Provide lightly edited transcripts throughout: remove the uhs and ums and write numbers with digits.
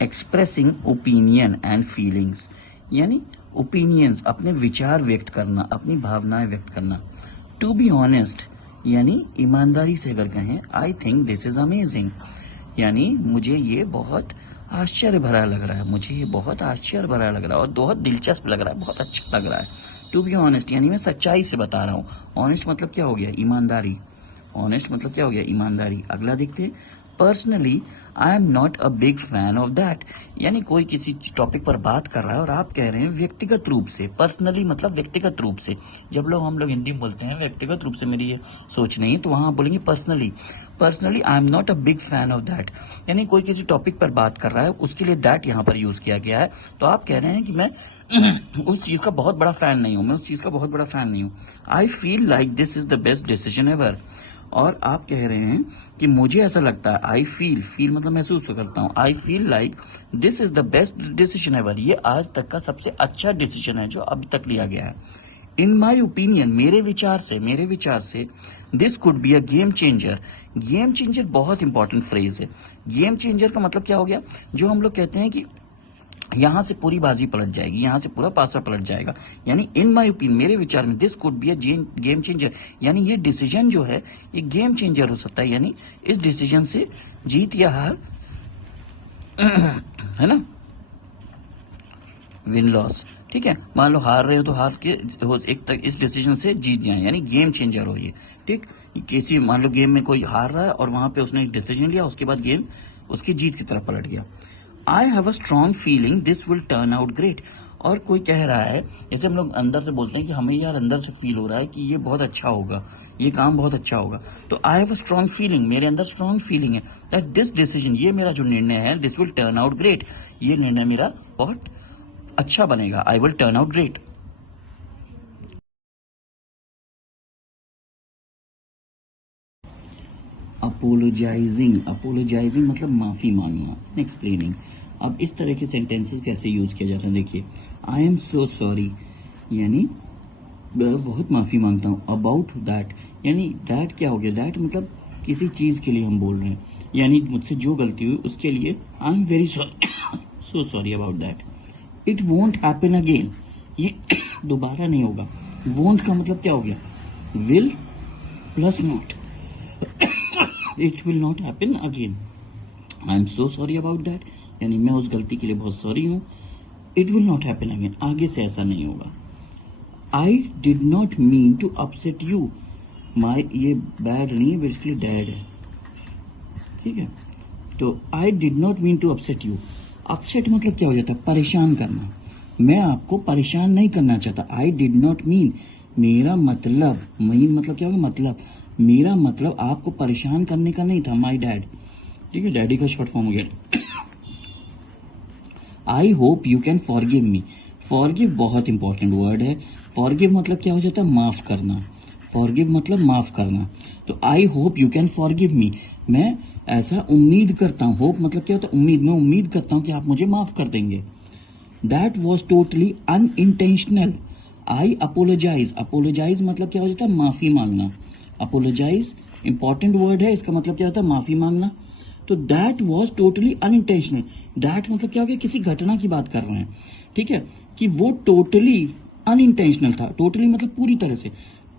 Expressing opinion and feelings, यानी opinions, अपने विचार व्यक्त करना, अपनी भावनाएं व्यक्त करना। टू बी ऑनेस्ट, यानी ईमानदारी से अगर कहें, I think this is amazing, यानी मुझे ये बहुत आश्चर्य भरा लग रहा है, मुझे ये बहुत आश्चर्य भरा लग रहा है और बहुत दिलचस्प लग रहा है, बहुत अच्छा लग रहा है। टू बी ऑनेस्ट यानी मैं सच्चाई से बता रहा हूँ। ऑनेस्ट मतलब क्या हो गया? ईमानदारी। ऑनेस्ट मतलब क्या हो गया? ईमानदारी। अगला देखते हैं, personally I am not a big fan of that, यानी कोई किसी टॉपिक पर बात कर रहा है और आप कह रहे हैं व्यक्तिगत रूप से। पर्सनली मतलब व्यक्तिगत रूप से। जब हम लोग हिंदी में बोलते हैं व्यक्तिगत रूप से मेरी ये सोच नहीं, तो वहां बोलेंगे personally. Personally I am not a big fan of that, यानी कोई किसी टॉपिक पर बात कर रहा है, उसके लिए दैट यहाँ पर यूज किया गया है। तो आप कह रहे हैं कि मैं उस चीज का बहुत बड़ा फैन नहीं हूं, मैं उस चीज का बहुत बड़ा फैन नहीं हूं। I feel like this is the best decision ever, और आप कह रहे हैं कि मुझे ऐसा लगता है, आई फील मतलब महसूस करता हूँ, I feel like this is the best decision ever, ये आज तक का सबसे अच्छा डिसीजन है जो अभी तक लिया गया है। इन माई ओपिनियन, मेरे विचार से this could be a game changer. Game changer बहुत इंपॉर्टेंट फ्रेज है। गेम चेंजर का मतलब क्या हो गया? जो हम लोग कहते हैं कि यहां से पूरी बाजी पलट जाएगी, यहां से पूरा पासा पलट जाएगा। यानी इन माय ओपिनियन, मेरे विचार में, this could be a game changer, यानी ये डिसीजन जो है ये गेम चेंजर हो सकता है। यानी इस डिसीजन से जीत या हार है ना, विन लॉस, ठीक है। मान लो हार रहे हो तो हार के हो एक तक इस डिसीजन से जीत जाए, यानी गेम चेंजर हो ये, ठीक। किसी मान लो गेम में कोई हार रहा है और वहां पे उसने एक डिसीजन लिया, उसके बाद गेम उसकी जीत की तरफ पलट गया। I have a strong feeling this will turn out great, और कोई कह रहा है, जैसे हम लोग अंदर से बोलते हैं कि हमें यार अंदर से फील हो रहा है कि ये बहुत अच्छा होगा, ये काम बहुत अच्छा होगा। तो I have a strong feeling, मेरे अंदर स्ट्रॉन्ग फीलिंग है दैट दिस डिसीजन, ये मेरा जो निर्णय है, this will turn out great, ये निर्णय मेरा बहुत अच्छा बनेगा। I will turn out great. Apologising मतलब माफी मांगना, एक्सप्लेनिंग। अब इस तरह के सेंटेंसेस कैसे यूज किया जाता है, देखिए, आई एम सो सॉरी, यानी मैं बहुत माफी मांगता हूँ। अबाउट दैट, यानी दैट क्या हो गया? दैट मतलब किसी चीज के लिए हम बोल रहे हैं, यानी मुझसे जो गलती हुई उसके लिए I am very so sorry about that. It won't happen again, ये दोबारा नहीं होगा। वोंट का मतलब क्या हो गया? Will plus not, it will not happen again. I am so sorry about that, यानी मैं उस गलती के लिए बहुत सॉरी हूं। It will not happen again, आगे से ऐसा नहीं होगा। I did not mean to upset you, my, ये बैड नहीं है, बेसिकली डैड है, ठीक है। तो I did not mean to upset you, upset मतलब क्या हो जाता है? परेशान करना। मैं आपको परेशान नहीं करना चाहता। आई डिड नॉट मीन, मेरा मतलब, मीन मतलब क्या होगा? मतलब, मेरा मतलब आपको परेशान करने का नहीं था। माई डैड, ठीक है, डैडी का शॉर्ट फॉर्म हो गया। I hope you can forgive me, forgive बहुत इंपॉर्टेंट वर्ड है। फॉरगिव मतलब क्या हो जाता है? माफ करना। फॉरगिव मतलब माफ करना। तो I hope you can forgive me, मैं ऐसा उम्मीद करता हूँ। होप मतलब क्या होता है? उम्मीद। मैं उम्मीद करता हूँ कि आप मुझे माफ कर देंगे। That was totally unintentional, I apologise. Apologise मतलब क्या हो जाता है? माफी मांगना। अपोलोजाइज इंपॉर्टेंट वर्ड है, इसका मतलब क्या होता है? माफी मांगना। तो that was totally unintentional, that मतलब क्या हो गया? किसी घटना की बात कर रहे हैं, ठीक है, कि वो टोटली अनइंटेंशनल था। टोटली मतलब पूरी तरह से,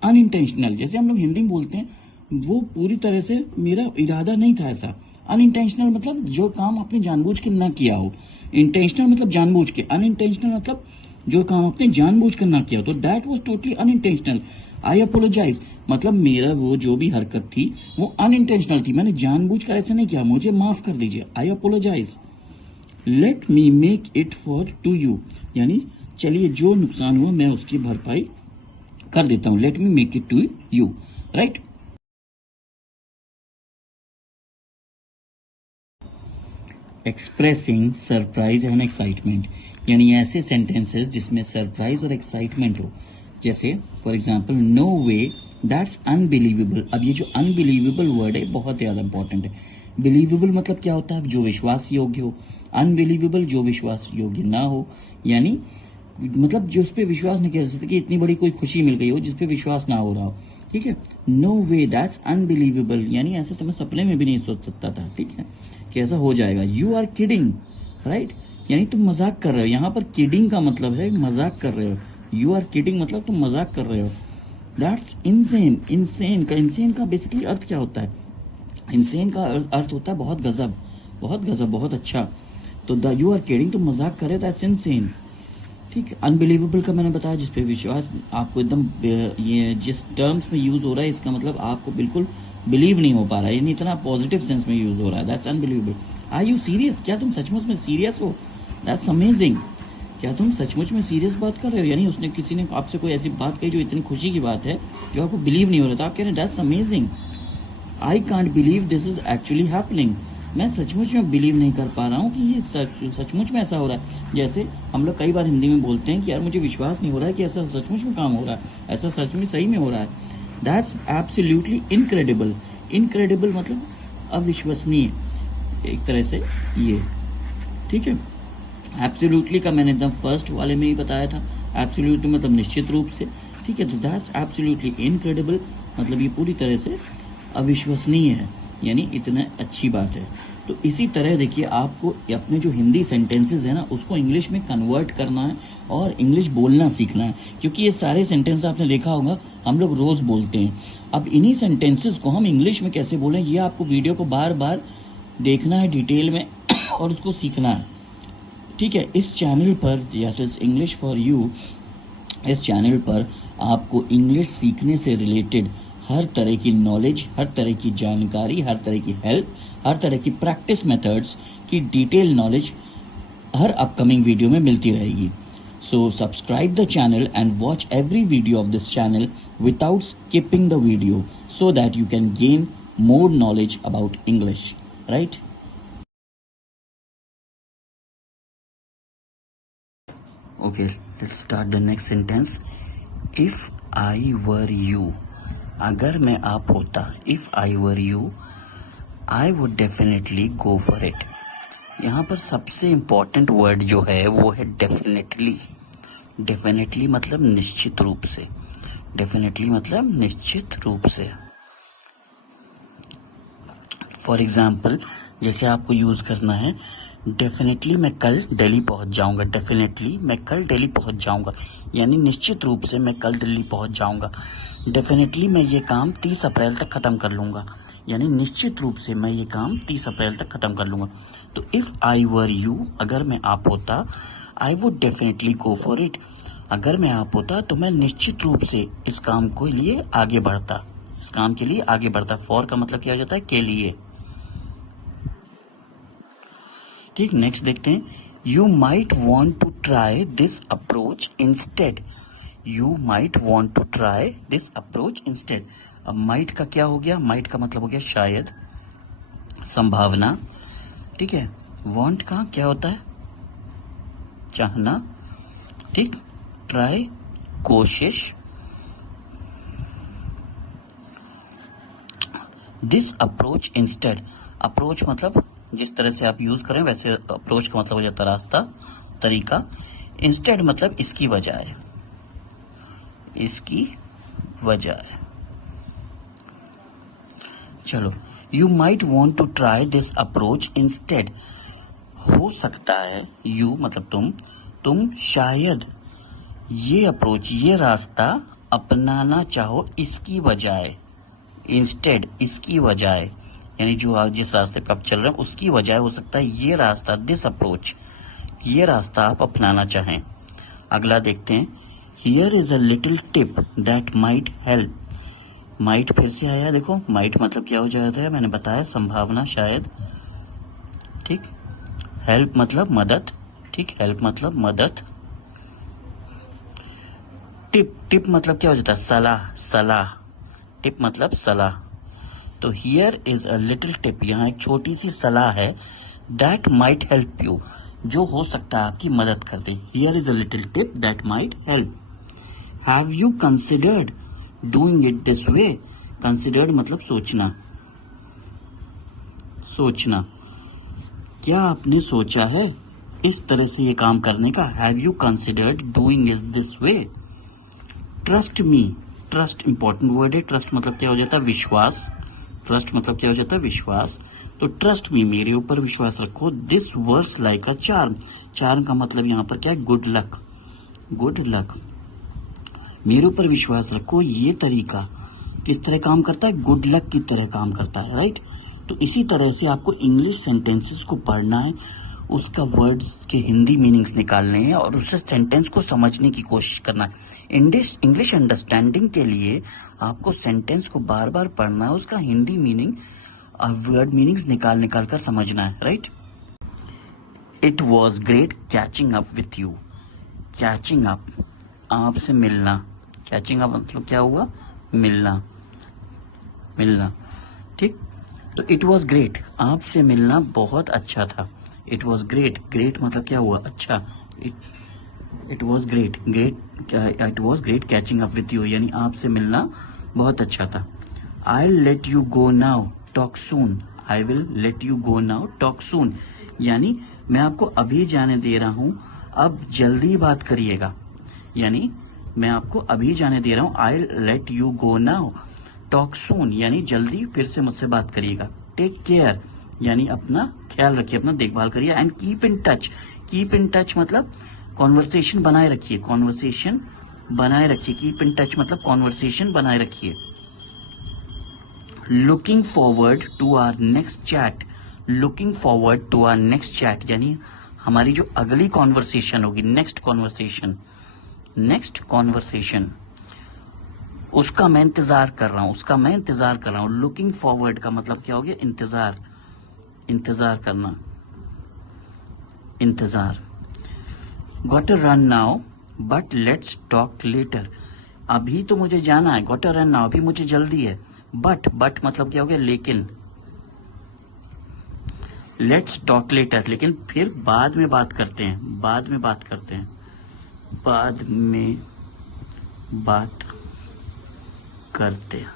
अनइंटेंशनल जैसे हम लोग हिंदी में बोलते हैं, वो पूरी तरह से मेरा इरादा नहीं था ऐसा। अनइंटेंशनल मतलब जो काम आपने जानबूझ के ना किया हो। इंटेंशनल मतलब जानबूझ के, अनइंटेंशनल मतलब जो काम आपने जानबूझ कर ना किया हो। तो that was totally unintentional. I apologise मतलब मेरा वो जो भी हरकत थी वो अनइंटेंशनल थी, मैंने जानबूझ कर ऐसा नहीं किया, मुझे माफ कर दीजिए। I apologise. Let me make it for to you, यानी चलिए जो नुकसान हुआ मैं उसकी भरपाई कर देता हूं। Let me make it to you, right. Expressing surprise and excitement, यानी ऐसे सेंटेंसेस जिसमें सरप्राइज और एक्साइटमेंट हो। जैसे for example, no way, that's unbelievable. अब ये जो अनबिलीवेबल वर्ड है बहुत ज़्यादा इंपॉर्टेंट है। बिलीवेबल मतलब क्या होता है? जो विश्वास योग्य हो। अनबिलीवेबल जो विश्वास योग्य ना हो, यानी मतलब जो उस पर विश्वास नहीं किया जा सकता, कि इतनी बड़ी कोई खुशी मिल गई हो जिस पे विश्वास ना हो रहा हो, ठीक है। नो वे, दैट्स अनबिलीवेबल, यानी ऐसा तो मैं सपने में भी नहीं सोच सकता था, ठीक है, कि ऐसा हो जाएगा। यू आर किडिंग, राइट, यानी तुम मजाक कर रहे हो। यहाँ पर किडिंग का मतलब है मजाक कर रहे हो, यू आर किडिंग मतलब तुम मजाक कर रहे हो। That's insane. इनसेन का बेसिकली अर्थ क्या होता है? इनसेन का अर्थ होता है बहुत गजब, बहुत गजब, बहुत अच्छा। तो द यू आर किडिंग, तुम मजाक कर रहे हो, दैट्स इनसेन। ठीक है, अनबिलीवेबल का मैंने बताया जिसपे विश्वास आपको एकदम ये जिस टर्म्स में यूज हो रहा है इसका मतलब आपको बिल्कुल बिलीव नहीं हो पा रहा है, यानी इतना पॉजिटिव सेंस में यूज हो रहा है, that's unbelievable. Are you serious? क्या तुम सचमुच में सीरियस हो? That's amazing. क्या तुम सचमुच में सीरियस बात कर रहे हो? यानी उसने किसी ने आपसे कोई ऐसी बात कही जो इतनी खुशी की बात है, जो आपको बिलीव नहीं हो रहा था, आप कह रहे हैं that's amazing. I can't believe this is actually happening. मैं सचमुच में बिलीव नहीं कर पा रहा हूँ कि ये सचमुच में ऐसा हो रहा है। जैसे हम लोग कई बार हिंदी में बोलते हैं कि यार मुझे विश्वास नहीं हो रहा है कि ऐसा सचमुच में काम हो रहा है, ऐसा सच में सही में हो रहा है। That's absolutely incredible. इनक्रेडिबल मतलब अविश्वसनीय एक तरह से ये, ठीक है। एब्सोल्युटली का मैंने एकदम फर्स्ट वाले में ही बताया था, एब्सोल्युटली मतलब निश्चित रूप से, ठीक है। तो दैट्स एब्सोल्युटली इनक्रेडिबल मतलब ये पूरी तरह से अविश्वसनीय है, यानी इतना अच्छी बात है। तो इसी तरह देखिए आपको अपने जो हिंदी सेंटेंसेस है ना उसको इंग्लिश में कन्वर्ट करना है और इंग्लिश बोलना सीखना है, क्योंकि ये सारे सेंटेंस आपने देखा होगा हम लोग रोज बोलते हैं। अब इन्हीं सेंटेंसेस को हम इंग्लिश में कैसे बोलें, ये आपको वीडियो को बार बार देखना है डिटेल में और उसको सीखना है, ठीक है। इस चैनल पर that is English for you, इस चैनल पर आपको इंग्लिश सीखने से रिलेटेड हर तरह की नॉलेज, हर तरह की जानकारी, हर तरह की हेल्प, हर तरह की प्रैक्टिस मेथड्स की डिटेल नॉलेज हर अपकमिंग वीडियो में मिलती रहेगी। So subscribe the channel and watch every video of this channel without skipping the video so that you can gain more knowledge about English, right. Okay, let's start the next sentence. If I were you, अगर मैं आप होता, if I were you, I would definitely go for it. यहाँ पर सबसे important word जो है वो है डेफिनेटली। डेफिनेटली मतलब निश्चित रूप से, डेफिनेटली मतलब निश्चित रूप से। फॉर एग्जाम्पल जैसे आपको यूज करना है, डेफिनेटली मैं कल दिल्ली पहुंच जाऊंगा। डेफिनेटली मैं कल दिल्ली पहुंच जाऊंगा, यानी निश्चित रूप से मैं कल दिल्ली पहुंच जाऊंगा। डेफिनेटली मैं ये काम 30 अप्रैल तक ख़त्म कर लूँगा, यानी निश्चित रूप से मैं ये काम 30 अप्रैल तक ख़त्म कर लूँगा। तो इफ़ आई वर यू, अगर मैं आप होता, I would definitely go for it. अगर मैं आप होता तो मैं निश्चित रूप से इस काम को लिए आगे बढ़ता, इस काम के लिए आगे बढ़ता। फॉर का मतलब क्या हो जाता है? के लिए, ठीक। नेक्स्ट देखते हैं, you might want to try this approach instead. You might want to try this approach instead. अब माइट का क्या हो गया? माइट का मतलब हो गया शायद, संभावना, ठीक है। वॉन्ट का क्या होता है? चाहना, ठीक। ट्राई कोशिश, दिस अप्रोच इंस्टेड। अप्रोच मतलब जिस तरह से आप यूज करें वैसे अप्रोच का मतलब हो जाता है रास्ता, तरीका। इंस्टेड मतलब इसकी बजाय, इसकी वजह। चलो, you might want to try this approach instead. हो सकता है, यू मतलब तुम शायद ये अप्रोच, ये रास्ता अपनाना चाहो इसकी बजाय। इंस्टेड इसकी बजाय, यानी जो आप जिस रास्ते पे आप चल रहे हैं उसकी बजाय हो सकता है ये रास्ता, दिस अप्रोच, ये रास्ता आप अपनाना चाहें। अगला देखते हैं, here is a little tip that might help. Might फिर से आया, देखो माइट मतलब क्या हो जाता है, मैंने बताया संभावना, शायद, ठीक। हेल्प मतलब मदद, ठीक। हेल्प मतलब मदद। टिप, टिप मतलब क्या हो जाता है? सलाह, सलाह। टिप मतलब सलाह। तो here is a little tip, यहाँ एक छोटी सी सलाह है, दैट माइट हेल्प यू, जो हो सकता है आपकी मदद कर दे। Here is a little tip that might help. Have you considered doing it this way. Considered मतलब सोचना, सोचना। क्या आपने सोचा है इस तरह से ये काम करने का? Have you considered doing it this way. Trust me, trust important word है। ट्रस्ट मतलब क्या हो जाता है? विश्वास। ट्रस्ट मतलब क्या हो जाता है? विश्वास। तो ट्रस्ट मी, मेरे ऊपर विश्वास रखो, this works like a charm. Charm का मतलब यहाँ पर क्या है? Good luck, good luck. मेरे ऊपर विश्वास रखो, ये तरीका किस तरह काम करता है? गुड लक की तरह काम करता है, राइट। तो इसी तरह से आपको इंग्लिश सेंटेंसेस को पढ़ना है, उसका वर्ड्स के हिंदी मीनिंग्स निकालने हैं और उससे सेंटेंस को समझने की कोशिश करना है। इंग्लिश अंडरस्टैंडिंग के लिए आपको सेंटेंस को बार बार पढ़ना है, उसका हिंदी मीनिंग वर्ड मीनिंग्स निकाल कर समझना है, right. It was great catching up with you. Catching up, आपसे मिलना। कैचिंग अप मतलब क्या हुआ? मिलना, मिलना, ठीक। तो इट वॉज ग्रेट, आपसे मिलना बहुत अच्छा था। इट वॉज ग्रेट, ग्रेट मतलब क्या हुआ? अच्छा। It was great, it was great catching up with you, यानी आपसे मिलना बहुत अच्छा था। I let you go now, talk soon. I will let you go now, talk soon, यानी मैं आपको अभी जाने दे रहा हूं, अब जल्दी बात करिएगा। यानी मैं आपको अभी जाने दे रहा हूं, I let you go now, talk soon, यानी जल्दी फिर से मुझसे बात करिएगा। टेक केयर, यानी अपना ख्याल रखिए, अपना देखभाल करिए। And keep in touch, keep in touch मतलब कॉन्वर्सेशन बनाए रखिए, कॉन्वर्सेशन बनाए रखिए। कीप इन टच मतलब कॉन्वर्सेशन बनाए रखिए। Looking forward to our next chat, looking forward to our next chat, यानी हमारी जो अगली कॉन्वर्सेशन होगी, नेक्स्ट कॉन्वर्सेशन, नेक्स्ट कॉन्वर्सेशन, उसका मैं इंतजार कर रहा हूं, उसका मैं इंतजार कर रहा हूं। लुकिंग फॉरवर्ड का मतलब क्या हो गया? इंतजार, इंतजार करना, इंतजार। Got run now but let's talk later, अभी तो मुझे जाना है। गॉट रन नाउ, अभी मुझे जल्दी है। बट मतलब क्या हो गया? लेकिन। लेट्स टॉक लेटर, लेकिन फिर बाद में बात करते हैं, बाद में बात करते हैं, बाद में बात करते हैं,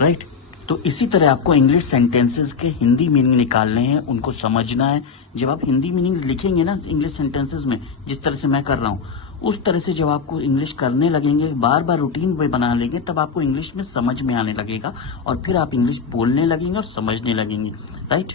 राइट। तो इसी तरह आपको इंग्लिश सेंटेंसेस के हिंदी मीनिंग निकालने हैं, उनको समझना है। जब आप हिंदी मीनिंग्स लिखेंगे ना इंग्लिश सेंटेंसेस में, जिस तरह से मैं कर रहा हूँ, उस तरह से जब आपको इंग्लिश करने लगेंगे, बार बार रूटीन में बना लेंगे, तब आपको इंग्लिश में समझ में आने लगेगा और फिर आप इंग्लिश बोलने लगेंगे और समझने लगेंगे, राइट।